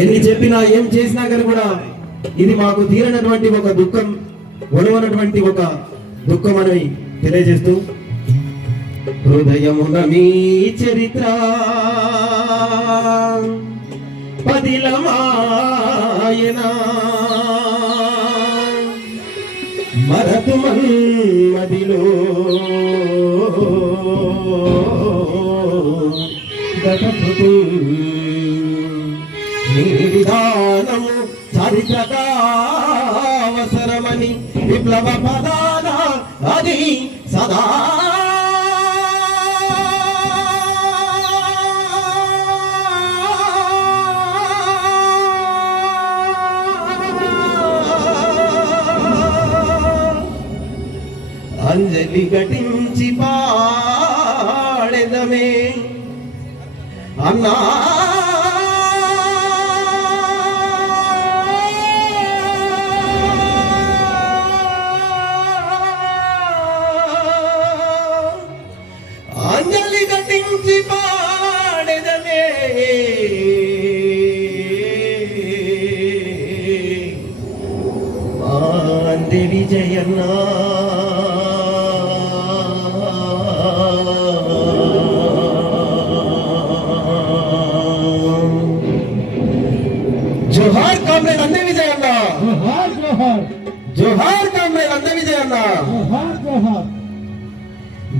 ఎన్ని చెప్పినా ఏం చేసినా కానీ కూడా ఇది మాకు తీరనటువంటి ఒక దుఃఖం ఒలవనటువంటి ఒక దుఃఖం అని తెలియజేస్తూ హృదయమున మీ చరిత్ర పదిలమాయనా. మరతు మన్మదిలో గతభృతు నీ విధానము చారిత్రకావసరమని విప్లవ పదాన అది సదా. అంజలి ఘటించి పాడెదమే. అన్నా అంజలి ఘటించి పాడెదమే ఆంది విజయన్నా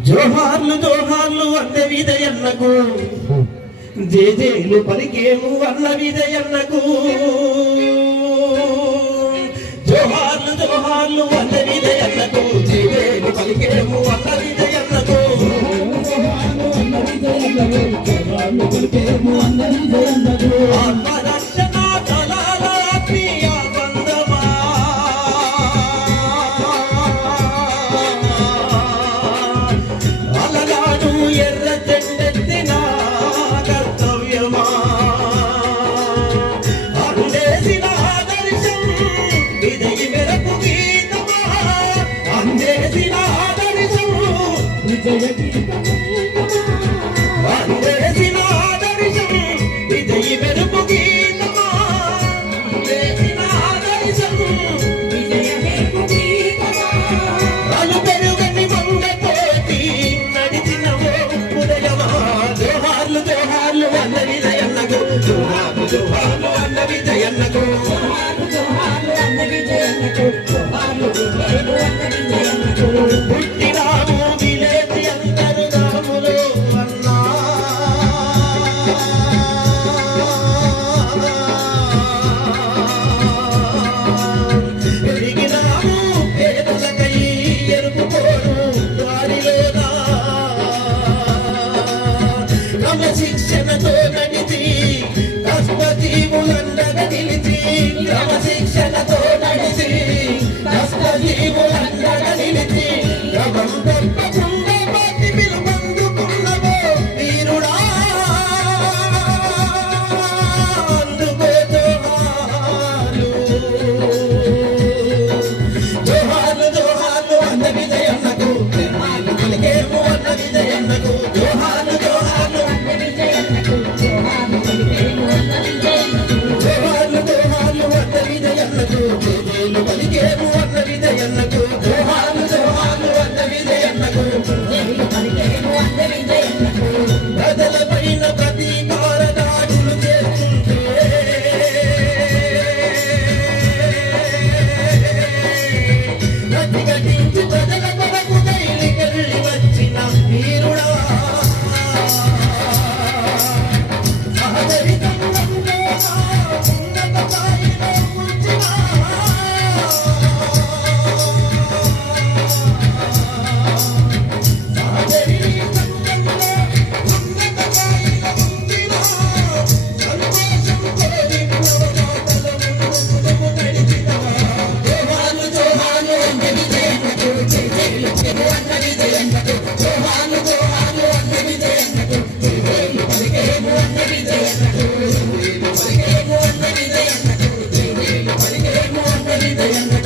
జోహార్లు జోహార్లు అంద విజయన్నకు జేజేలు పలికేము అన్న విజయన్నకు జోహార్లు జోహార్లు అంద విజయన్నకు జేజేలు పలికేము అన్న విజయన్నకు జోహార్లు అన్నది జయందరు జోహార్లు జయన్నకు. జోహార్లు జోహార్లు అన్నది జయన్నకు. జోహార్లు జోహార్లు అన్నది శిక్షణతో నడిచి కష్టజీవులందగ నిలిచి జయన్నకు జయన్నకు జయన్నకు